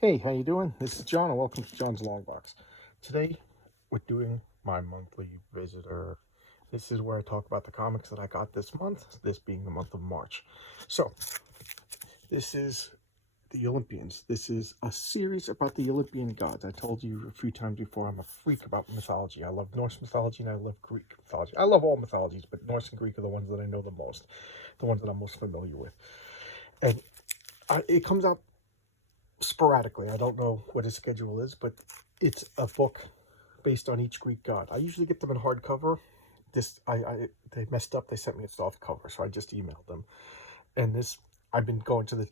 Hey, how you doing? This is John, and welcome to John's Long Box. Today, we're doing my monthly visitor. This is where I talk about the comics that I got this month, this being the month of March. So, this is the Olympians. This is a series about the Olympian gods. I told you a few times before, I'm a freak about mythology. I love Norse mythology and I love Greek mythology. I love all mythologies, but Norse and Greek are the ones that I know the most, the ones that I'm most familiar with. And it comes out sporadically. I don't know what his schedule is, but it's a book based on each Greek god. I usually get them in hardcover. They messed up. They sent me a soft cover, so I just emailed them. And this, I've been going to the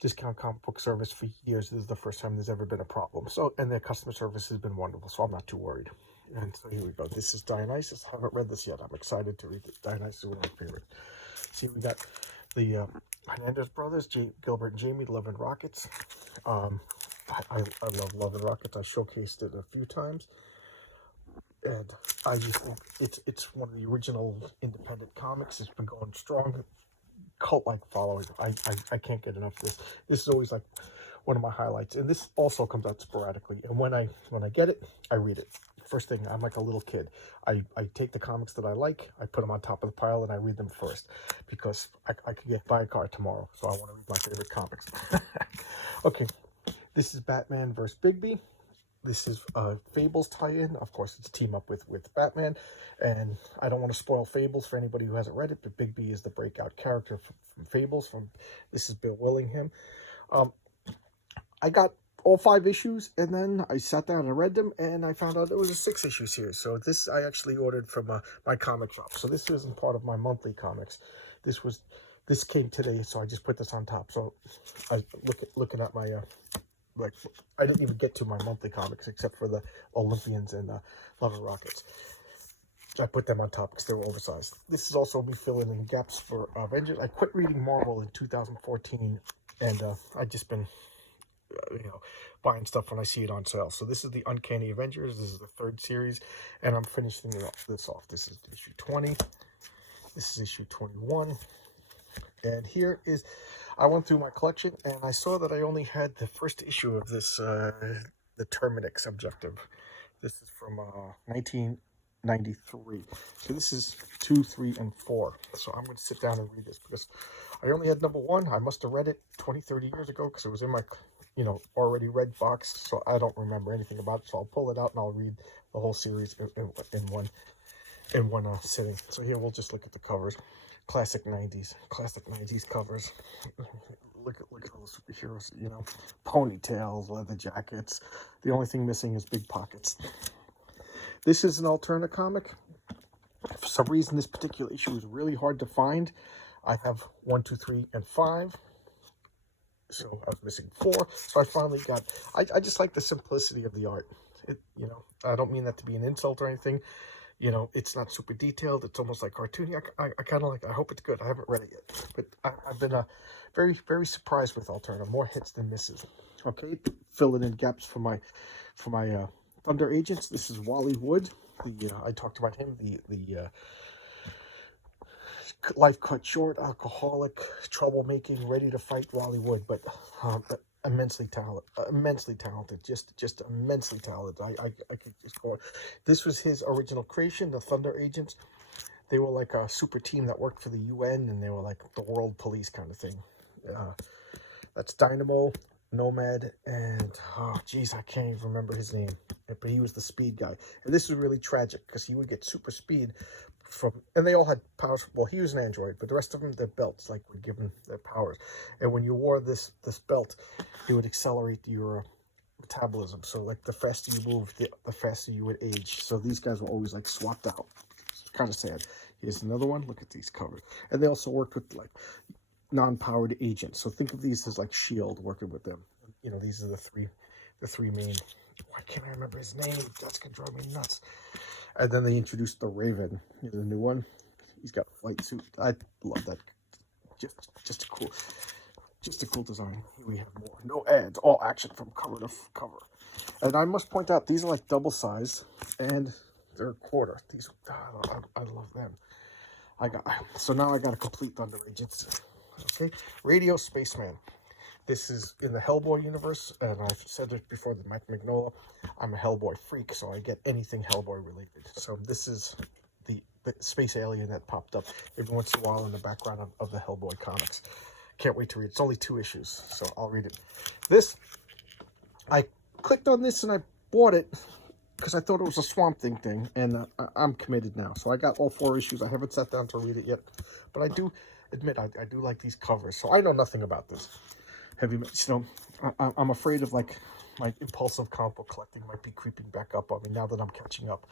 discount comic book service for years. This is the first time there's ever been a problem. So, and their customer service has been wonderful, so I'm not too worried. And so here we go. This is Dionysus. I haven't read this yet. I'm excited to read it. Dionysus is one of my favorites. See, we got the Hernandez brothers, Gilbert and Jamie, Love and Rockets. I love Love and Rockets. I showcased it a few times, and I just think it's one of the original independent comics. It's been going strong, cult-like following. I can't get enough of this. This is always like one of my highlights, and this also comes out sporadically. And when I get it, I read it. First thing, I'm like a little kid. I take the comics that I like, I put them on top of the pile, and I read them first, because I could buy a car tomorrow, so I want to read my favorite comics. Okay, this is Batman vs. Bigby. This is Fables tie-in. Of course, it's a team up with Batman, and I don't want to spoil Fables for anybody who hasn't read it, but Bigby is the breakout character from Fables. This is Bill Willingham. I got all 5 issues, and then I sat down and read them, and I found out it was a 6-issue series. So this I actually ordered from my comic shop. So this isn't part of my monthly comics. This came today, so I just put this on top. So I looking at my like, I didn't even get to my monthly comics except for the Olympians and Love and Rockets. I put them on top because they were oversized. This is also me filling in gaps for Avengers. I quit reading Marvel in 2014, and I've just been buying stuff when I see it on sale. So this is the Uncanny Avengers. This is the 3rd series, and I'm finishing this off. This is issue 20. This is issue 21. And here is, I went through my collection, and I saw that I only had the first issue of this, the Terminix Objective. This is from 1993. So this is 2, 3, and 4. So I'm going to sit down and read this, because I only had number 1. I must have read it 20, 30 years ago, because it was in my, already read box, so I don't remember anything about it. So I'll pull it out and I'll read the whole series in one sitting. So here we'll just look at the covers. Classic 90s covers. Look at all the superheroes, ponytails, leather jackets. The only thing missing is big pockets. This is an alternate comic. For some reason, this particular issue is really hard to find. I have 1, 2, 3, and 5. So I was missing 4. So I finally got. I just like the simplicity of the art. I don't mean that to be an insult or anything. It's not super detailed. It's almost like cartoony. I kind of like it. I hope it's good. I haven't read it yet. But I've been very, very surprised with Alterna. More hits than misses. Okay, filling in gaps for my Thunder Agents. This is Wally Wood. I talked about him. The life cut short, alcoholic, troublemaking, ready to fight Wally Wood, but immensely talented, just immensely talented. I could just go. This was his original creation, the Thunder Agents. They were like a super team that worked for the UN, and they were like the world police kind of thing. That's Dynamo, Nomad, and I can't even remember his name, but he was the speed guy. And this was really tragic, because he would get super speed and they all had powers. Well, he was an android, but the rest of them, their belts would give them their powers. And when you wore this belt, it would accelerate your metabolism. So like the faster you move, the faster you would age. So these guys were always like swapped out. It's kind of sad. Here's another one. Look at these covers. And they also worked with like non-powered agents. So think of these as like S.H.I.E.L.D. working with them. These are the three main. Why can't I remember his name? That's gonna drive me nuts. And then they introduced the Raven, the new one. He's got a flight suit. I love that. Just a cool design. Here we have more. No ads, all action from cover to cover. And I must point out, these are like double size, and they're a quarter. These, I love them. So now I got a complete Thunder Agents. Okay, Radio Spaceman. This is in the Hellboy universe, and I've said it before, the Mike Mignola. I'm a Hellboy freak, so I get anything Hellboy related. So this is the space alien that popped up every once in a while in the background of the Hellboy comics. Can't wait to read it. It's only 2 issues, so I'll read it. This, I clicked on this and I bought it because I thought it was a Swamp Thing, and I'm committed now. So I got all 4 issues. I haven't sat down to read it yet, but I do admit I do like these covers. So I know nothing about this heavy, I'm afraid of like my impulsive comic book collecting might be creeping back up on me now that I'm catching up.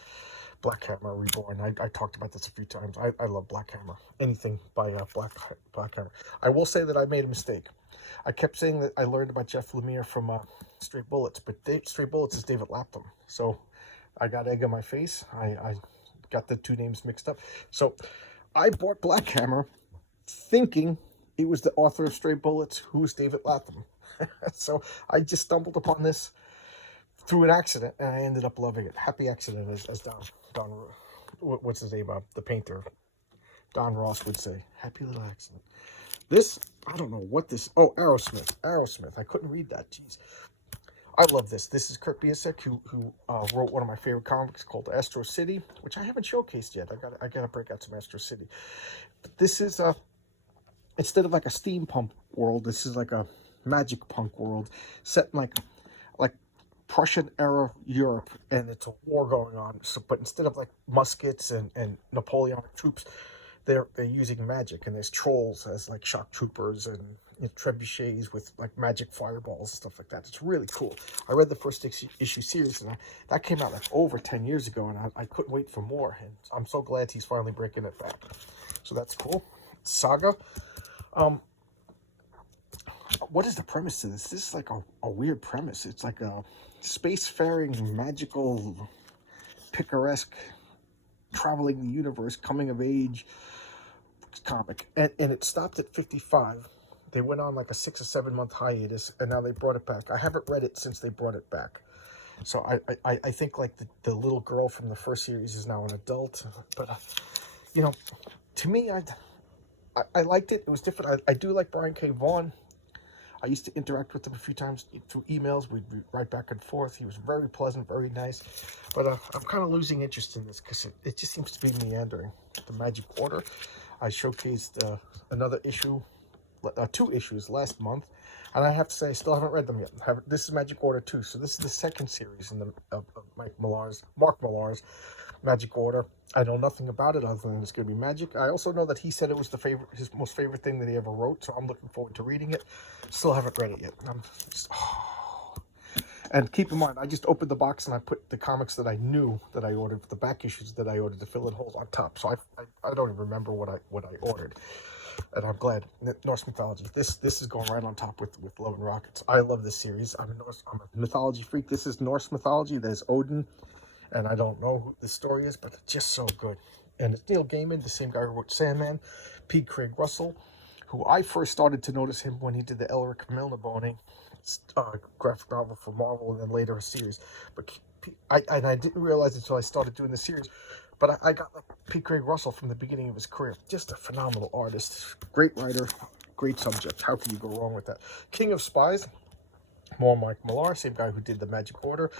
Black Hammer Reborn. I talked about this a few times. I love Black Hammer. Anything by Black Hammer. I will say that I made a mistake. I kept saying that I learned about Jeff Lemire from Straight Bullets, but Straight Bullets is David Lapham. So I got egg on my face. I got the 2 names mixed up. So I bought Black Hammer thinking it was the author of Straight Bullets, who was David Lapham. So I just stumbled upon this through an accident, and I ended up loving it. Happy accident, as Don what's his name, the painter, Don Ross would say. Happy little accident. This, I don't know what this, oh, Aerosmith. I couldn't read that, jeez. I love this. This is Kirk Biasick, who wrote one of my favorite comics called Astro City, which I haven't showcased yet. I gotta break out some Astro City. But this is instead of like a steampunk world, this is like a magic punk world set in like Prussian era Europe, and it's a war going on. So, but instead of like muskets and Napoleonic troops, they're using magic, and there's trolls as like shock troopers, and trebuchets with like magic fireballs and stuff like that. It's really cool. I read the first issue series, and that came out like over 10 years ago, and I couldn't wait for more. And I'm so glad he's finally breaking it back. So that's cool. Saga. What is the premise to this? This is like a weird premise. It's like a spacefaring, magical, picaresque, traveling the universe, coming of age comic. And it stopped at 55. They went on like a 6 or 7 month hiatus, and now they brought it back. I haven't read it since they brought it back. So I think like the little girl from the first series is now an adult. But, to me, I liked it. It was different. I do like Brian K. Vaughan. I used to interact with him a few times through emails. We'd write back and forth. He was very pleasant, very nice. But I'm kind of losing interest in this because it just seems to be meandering. The Magic Order. I showcased another issue, 2 issues last month. And I have to say, I still haven't read them yet. This is Magic Order 2. So this is the 2nd series in of Mark Millar's Magic Order. I know nothing about it other than it's going to be magic. I also know that he said it was his most favorite thing that he ever wrote, so I'm looking forward to reading it. Still haven't read it yet. And keep in mind, I just opened the box and I put the comics that I knew that I ordered, the back issues that I ordered, to fill in holes on top. So I don't even remember what I ordered, and I'm glad. Norse Mythology. This is going right on top with Love and Rockets. I love this series. I'm a mythology freak. This is Norse mythology. There's Odin. And I don't know who the story is, but it's just so good. And it's Neil Gaiman, the same guy who wrote Sandman. P. Craig Russell, who I first started to notice him when he did the Elric Milne graphic novel for Marvel, and then later a series. But I didn't realize until I started doing the series. But I got like P. Craig Russell from the beginning of his career. Just a phenomenal artist. Great writer. Great subject. How can you go wrong with that? King of Spies. More Mike Millar, same guy who did the Magic Order.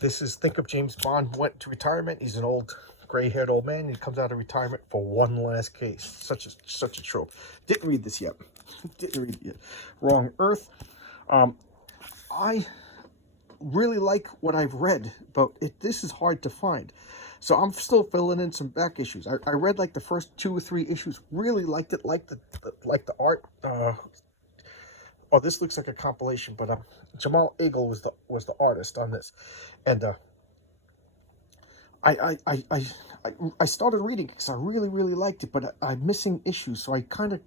This is, think of James Bond went to retirement. He's an old, gray-haired old man. He comes out of retirement for one last case. Such a trope. Didn't read this yet. Didn't read it yet. Wrong Earth. I really like what I've read, but this is hard to find. So I'm still filling in some back issues. I read like the first 2 or 3 issues. Really liked it. Liked the art. Oh, this looks like a compilation, but Jamal Eagle was the artist on this, and I started reading because I really liked it, but I'm missing issues, so I kind of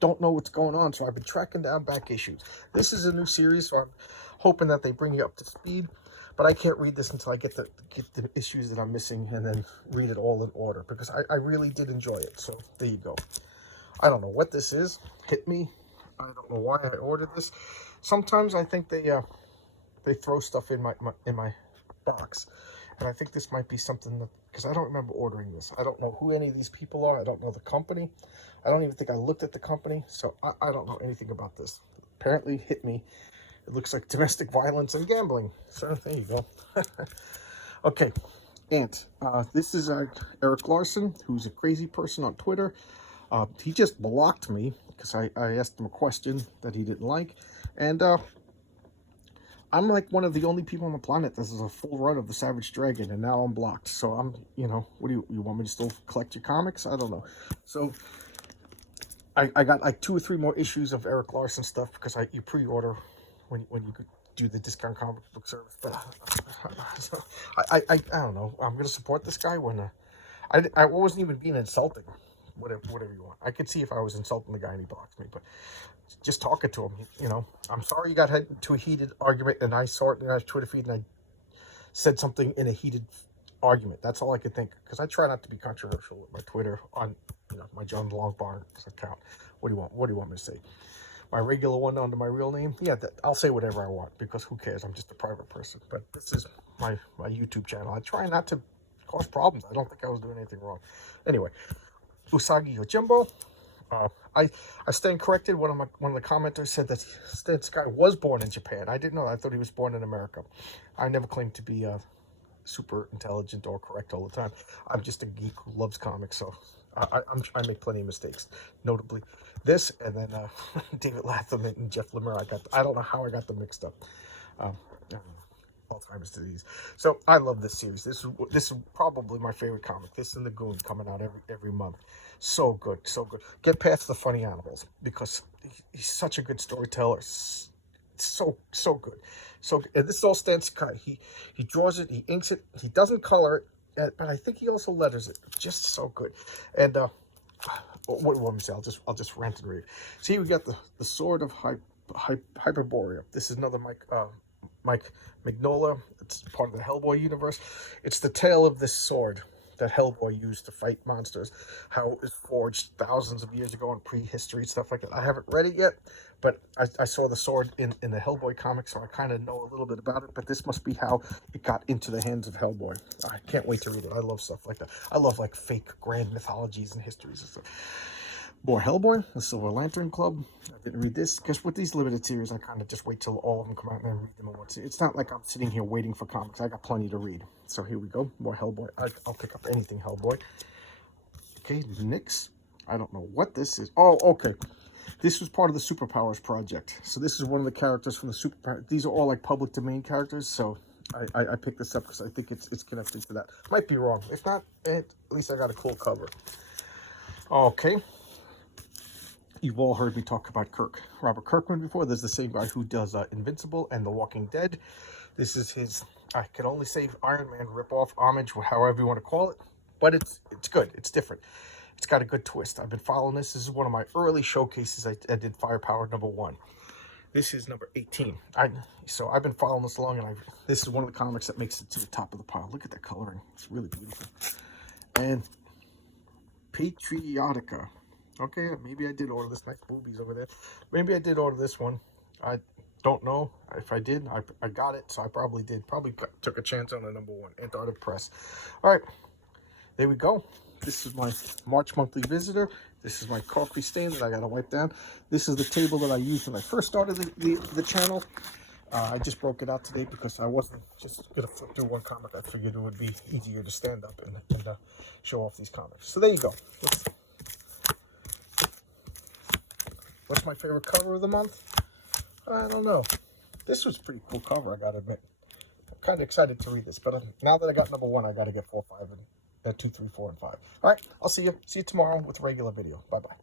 don't know what's going on. So I've been tracking down back issues. This is a new series, so I'm hoping that they bring you up to speed. But I can't read this until I get the issues that I'm missing, and then read it all in order, because I really did enjoy it. So there you go. I don't know what this is. Hit me. I don't know why I ordered this. Sometimes I think they throw stuff in my box, and I think this might be something that, because I don't remember ordering this. I don't know who any of these people are. I don't know the company. I don't even think I looked at the company, so I don't know anything about this. apparently hit me. It looks like domestic violence and gambling. So there you go. Okay, Ant. This is Eric Larson, who's a crazy person on Twitter. He just blocked me because I asked him a question that he didn't like. And I'm like one of the only people on the planet that has a full run of the Savage Dragon, and now I'm blocked. So I'm, what do you want me to still collect your comics? I don't know. So I got like 2 or 3 more issues of Eric Larson stuff because you pre-order when you do the discount comic book service. But I don't know. I'm gonna support this guy when I wasn't even being insulting. Whatever you want. I could see if I was insulting the guy and he blocks me, but just talking to him, I'm sorry you got into a heated argument, and I saw it in our Twitter feed, and I said something in a heated argument. That's all I could think, because I try not to be controversial with my Twitter on, my John Longbar's account. What do you want me to say? My regular one under my real name? Yeah, I'll say whatever I want, because who cares? I'm just a private person. But this is my YouTube channel. I try not to cause problems. I don't think I was doing anything wrong. Anyway, Usagi Yojimbo. I stand corrected. One of the commenters said that this guy was born in Japan. I didn't know. I thought he was born in America. I never claimed to be super intelligent or correct all the time. I'm just a geek who loves comics, so I make plenty of mistakes. Notably, this, and then David Latham and Jeff Lemire. I don't know how I got them mixed up. I don't know. Alzheimer's disease. So I love this series. This is probably my favorite comic. This and the Goon coming out every month. So good, so good. Get past the funny animals, because he's such a good storyteller. So good. So, and this is all Stan Sakai. He draws it, he inks it, he doesn't color it, but I think he also letters it. Just so good. And what do you want me to say? I'll just rant and rave. See, we got the Sword of Hyperborea. This is another Mike Mignola. It's part of the Hellboy universe. It's the tale of this sword that Hellboy used to fight monsters, how it was forged thousands of years ago in prehistory, stuff like that. I haven't read it yet, but I saw the sword in the Hellboy comics, so I kind of know a little bit about it, but this must be how it got into the hands of Hellboy. I can't wait to read it. I love stuff like that. I love like fake grand mythologies and histories and stuff. More Hellboy, the Silver Lantern Club. I didn't read this, because with these limited series, I kind of just wait till all of them come out and then read them at once. It's not like I'm sitting here waiting for comics. I got plenty to read. So here we go. More Hellboy. I'll pick up anything Hellboy. Okay, Nyx. I don't know what this is. Oh, okay. This was part of the Superpowers project. So this is one of the characters from the Superpowers. These are all like public domain characters, so I picked this up because I think it's connected to that. Might be wrong. If not, at least I got a cool cover. Okay. You've all heard me talk about Robert Kirkman before. There's the same guy who does Invincible and The Walking Dead. This is his, I can only say Iron Man ripoff, homage, however you want to call it. But it's good. It's different. It's got a good twist. I've been following this. This is one of my early showcases. I did Firepower #1. This is number 18. So I've been following this along, and this is one of the comics that makes it to the top of the pile. Look at that coloring. It's really beautiful. And Patriotica. Okay, maybe I did order this. Nice boobies over there. Maybe I did order this one. I don't know. If I did, I got it, so I probably did. Probably took a chance on the #1, Antarctic Press. All right, there we go. This is my March monthly visitor. This is my coffee stain that I got to wipe down. This is the table that I used when I first started the channel. I just broke it out today because I wasn't just going to flip through one comic. I figured it would be easier to stand up and show off these comics. So there you go. What's my favorite cover of the month? I don't know. This was a pretty cool cover, I gotta admit. I'm kind of excited to read this, but now that I got #1, I gotta get 4, 5, and 2, 3, 4, and 5. All right, I'll see you. See you tomorrow with a regular video. Bye-bye.